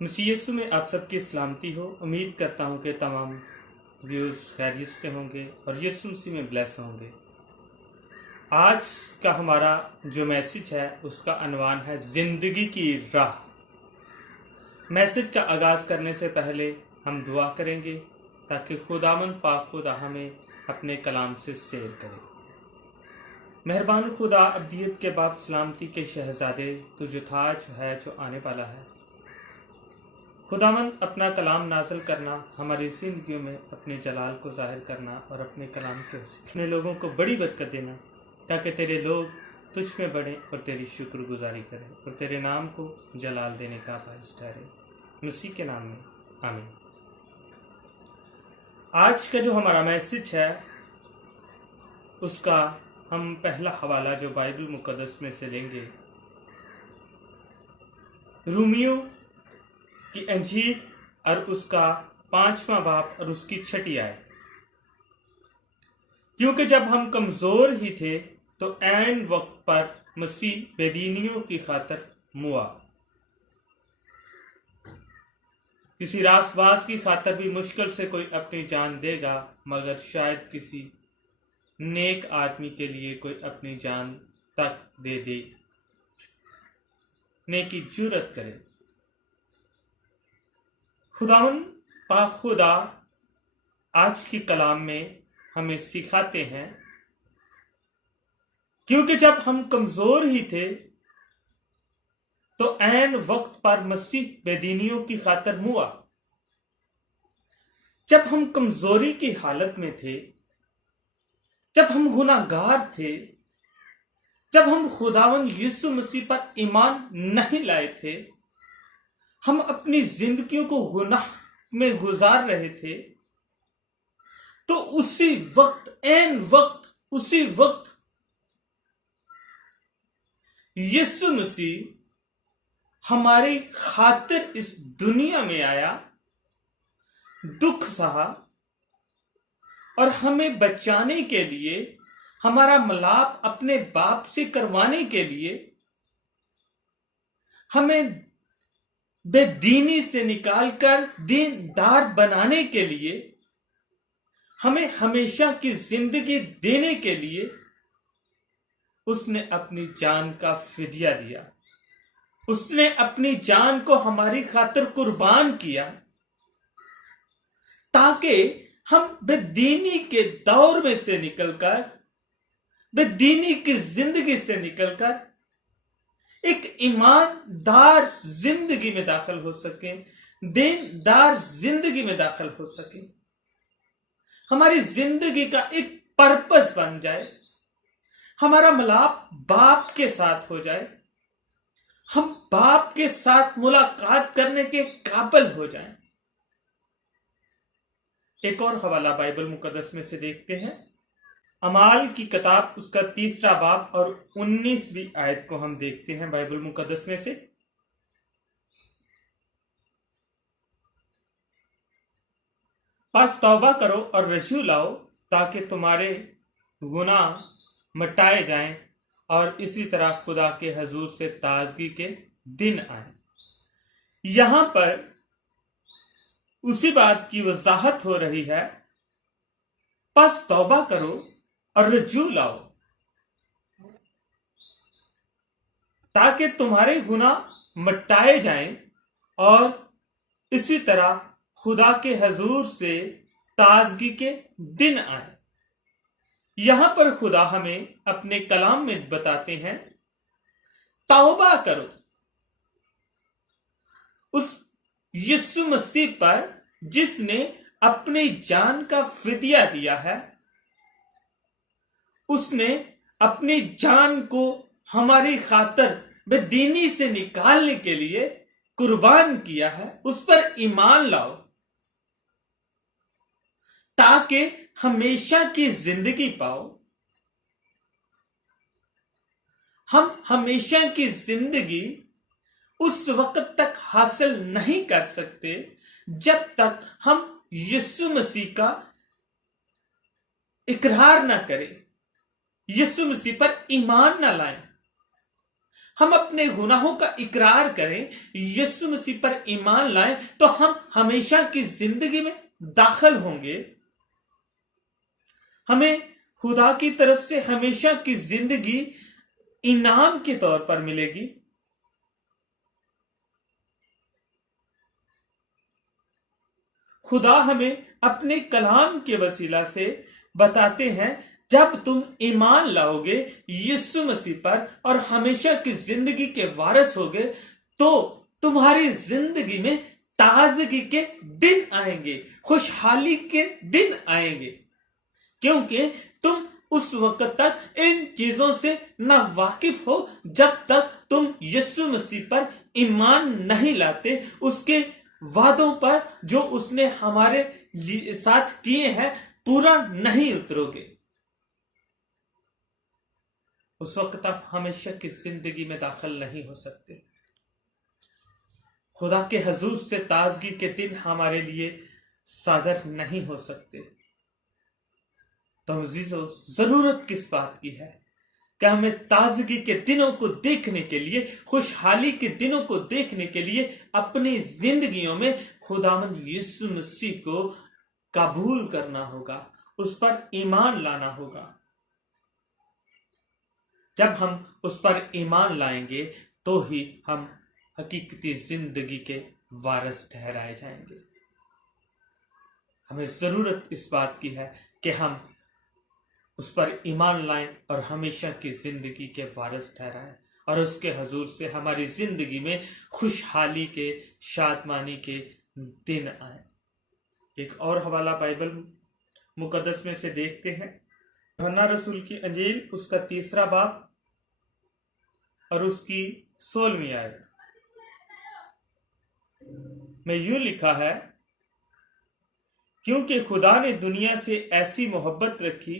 مسیح یسوع میں آپ سب کی سلامتی ہو۔ امید کرتا ہوں کہ تمام ویوز خیریت سے ہوں گے اور یسوع مسیح میں بلیس ہوں گے۔ آج کا ہمارا جو میسج ہے اس کا عنوان ہے زندگی کی راہ۔ میسج کا آغاز کرنے سے پہلے ہم دعا کریں گے تاکہ خداوند پاک خدا ہمیں اپنے کلام سے سیر کرے۔ مہربان خدا، ابدیت کے باپ، سلامتی کے شہزادے، تو جو تھا، جو ہے، جو آنے والا ہے، خداوند اپنا کلام نازل کرنا، ہماری زندگیوں میں اپنے جلال کو ظاہر کرنا اور اپنے کلام کے اپنے لوگوں کو بڑی برکت دینا تاکہ تیرے لوگ تجھ میں بڑھیں اور تیری شکر گزاری کریں اور تیرے نام کو جلال دینے کا باعث ٹھہرے۔ مسیح کے نام میں آمین۔ آج کا جو ہمارا میسج ہے اس کا ہم پہلا حوالہ جو بائبل مقدس میں سے لیں گے، رومیو کی انجیل اور اس کا 5واں باب اور اس کی 6 آیت۔ کیونکہ جب ہم کمزور ہی تھے تو عین وقت پر مسیح بے دینیوں کی خاطر موا۔ کسی راست باز کی خاطر بھی مشکل سے کوئی اپنی جان دے گا، مگر شاید کسی نیک آدمی کے لیے کوئی اپنی جان تک دے دے، نیکی جرأت کرے۔ خداوند پاک خدا آج کی کلام میں ہمیں سکھاتے ہیں، کیونکہ جب ہم کمزور ہی تھے تو عین وقت پر مسیح بے دینیوں کی خاطر موا۔ جب ہم کمزوری کی حالت میں تھے، جب ہم گناہ گار تھے، جب ہم خداوند یسوع مسیح پر ایمان نہیں لائے تھے، ہم اپنی زندگیوں کو گناہ میں گزار رہے تھے، تو اسی وقت، عین وقت، اسی وقت یسوع مسیح ہماری خاطر اس دنیا میں آیا، دکھ سہا اور ہمیں بچانے کے لیے، ہمارا ملاپ اپنے باپ سے کروانے کے لیے، ہمیں بے دینی سے نکال کر دیندار بنانے کے لیے، ہمیں ہمیشہ کی زندگی دینے کے لیے اس نے اپنی جان کا فدیہ دیا۔ اس نے اپنی جان کو ہماری خاطر قربان کیا تاکہ ہم بے دینی کے دور میں سے نکل کر، بے دینی کی زندگی سے نکل کر ایک ایماندار زندگی میں داخل ہو سکیں، دیندار زندگی میں داخل ہو سکیں، ہماری زندگی کا ایک پرپس بن جائے، ہمارا ملاپ باپ کے ساتھ ہو جائے، ہم باپ کے ساتھ ملاقات کرنے کے قابل ہو جائیں۔ ایک اور حوالہ بائبل مقدس میں سے دیکھتے ہیں، اعمال کی کتاب اس کا 3 باب اور 19ویں آیت کو ہم دیکھتے ہیں بائبل مقدس میں سے۔ پس توبہ کرو اور رجوع لاؤ تاکہ تمہارے گناہ مٹائے جائیں اور اسی طرح خدا کے حضور سے تازگی کے دن آئیں۔ یہاں پر اسی بات کی وضاحت ہو رہی ہے، پس توبہ کرو اور رجوع لاؤ تاکہ تمہارے گناہ مٹائے جائیں اور اسی طرح خدا کے حضور سے تازگی کے دن آئیں۔ یہاں پر خدا ہمیں اپنے کلام میں بتاتے ہیں، توبہ کرو اس یسوع مسیح پر جس نے اپنی جان کا فدیہ دیا ہے۔ اس نے اپنی جان کو ہماری خاطر بے دینی سے نکالنے کے لیے قربان کیا ہے۔ اس پر ایمان لاؤ تاکہ ہمیشہ کی زندگی پاؤ۔ ہم ہمیشہ کی زندگی اس وقت تک حاصل نہیں کر سکتے جب تک ہم یسوع مسیح کا اقرار نہ کریں، یسوع مسیح پر ایمان نہ لائیں۔ ہم اپنے گناہوں کا اقرار کریں، یسوع مسیح پر ایمان لائیں، تو ہم ہمیشہ کی زندگی میں داخل ہوں گے۔ ہمیں خدا کی طرف سے ہمیشہ کی زندگی انعام کے طور پر ملے گی۔ خدا ہمیں اپنے کلام کے وسیلہ سے بتاتے ہیں، جب تم ایمان لاؤ گے یسوع مسیح پر اور ہمیشہ کی زندگی کے وارث ہوگے، تو تمہاری زندگی میں تازگی کے دن آئیں گے، خوشحالی کے دن آئیں گے، کیونکہ تم اس وقت تک ان چیزوں سے نہ واقف ہو جب تک تم یسوع مسیح پر ایمان نہیں لاتے، اس کے وعدوں پر جو اس نے ہمارے ساتھ کیے ہیں پورا نہیں اترو گے۔ اس وقت آپ ہمیشہ کی زندگی میں داخل نہیں ہو سکتے۔ خدا کے حضور سے تازگی کے دن ہمارے لیے صادر نہیں ہو سکتے۔ تو عزیزو، ضرورت کس بات کی ہے کہ ہمیں تازگی کے دنوں کو دیکھنے کے لیے، خوشحالی کے دنوں کو دیکھنے کے لیے اپنی زندگیوں میں خداوند یسوع مسیح کو قبول کرنا ہوگا، اس پر ایمان لانا ہوگا۔ جب ہم اس پر ایمان لائیں گے تو ہی ہم حقیقتی زندگی کے وارث ٹھہرائے جائیں گے۔ ہمیں ضرورت اس بات کی ہے کہ ہم اس پر ایمان لائیں اور ہمیشہ کی زندگی کے وارث ٹھہرائیں، اور اس کے حضور سے ہماری زندگی میں خوشحالی کے، شادمانی کے دن آئیں۔ ایک اور حوالہ بائبل مقدس میں سے دیکھتے ہیں، یوحنا رسول کی انجیل، اس کا 3 باب اور اس کی 16ویں آیت میں یوں لکھا ہے، کیونکہ خدا نے دنیا سے ایسی محبت رکھی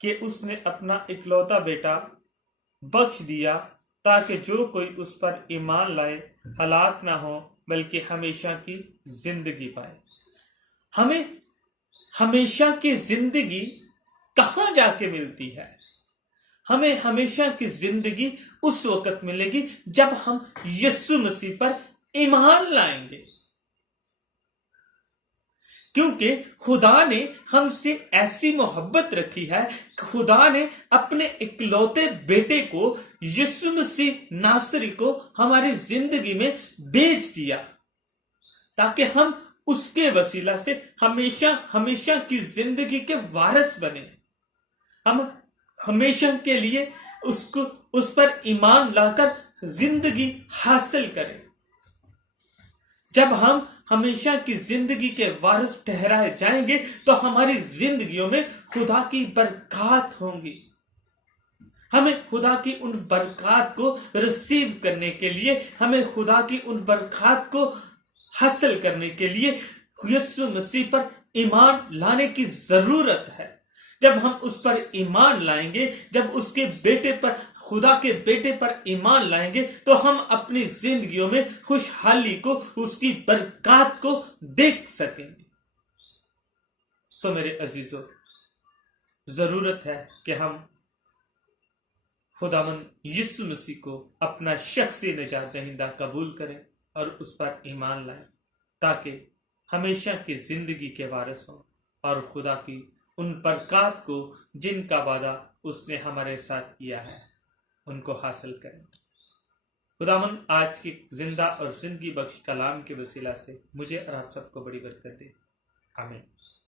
کہ اس نے اپنا اکلوتا بیٹا بخش دیا، تاکہ جو کوئی اس پر ایمان لائے ہلاک نہ ہو بلکہ ہمیشہ کی زندگی پائے۔ ہمیں ہمیشہ کی زندگی کہاں جا کے ملتی ہے؟ ہمیں ہمیشہ کی زندگی اس وقت ملے گی جب ہم یسوع مسیح پر ایمان لائیں گے، کیونکہ خدا نے ہم سے ایسی محبت رکھی ہے کہ خدا نے اپنے اکلوتے بیٹے کو، یسوع مسیح ناصری کو ہماری زندگی میں بھیج دیا، تاکہ ہم اس کے وسیلہ سے ہمیشہ کی زندگی کے وارث بنے۔ ہم ہمیشہ کے لیے اس پر ایمان لا کر زندگی حاصل کریں۔ جب ہم ہمیشہ کی زندگی کے وارث ٹھہرائے جائیں گے تو ہماری زندگیوں میں خدا کی برکات ہوں گی۔ ہمیں خدا کی ان برکات کو ریسیو کرنے کے لیے، ہمیں خدا کی ان برکات کو حاصل کرنے کے لیے یسوع مسیح پر ایمان لانے کی ضرورت ہے۔ جب ہم اس پر ایمان لائیں گے، جب اس کے بیٹے پر، خدا کے بیٹے پر ایمان لائیں گے، تو ہم اپنی زندگیوں میں خوشحالی کو، اس کی برکات کو دیکھ سکیں گے۔ سو میرے عزیزو، ضرورت ہے کہ ہم خداوند یسوع مسیح کو اپنا شخصی نجات دہندہ قبول کریں اور اس پر ایمان لائیں، تاکہ ہمیشہ کی زندگی کے وارث ہوں اور خدا کی ان برکات کو جن کا وعدہ اس نے ہمارے ساتھ کیا ہے ان کو حاصل کریں۔ خداوند آج کی زندہ اور زندگی بخش کلام کے وسیلہ سے مجھے اور آپ سب کو بڑی برکت دے۔ آمین۔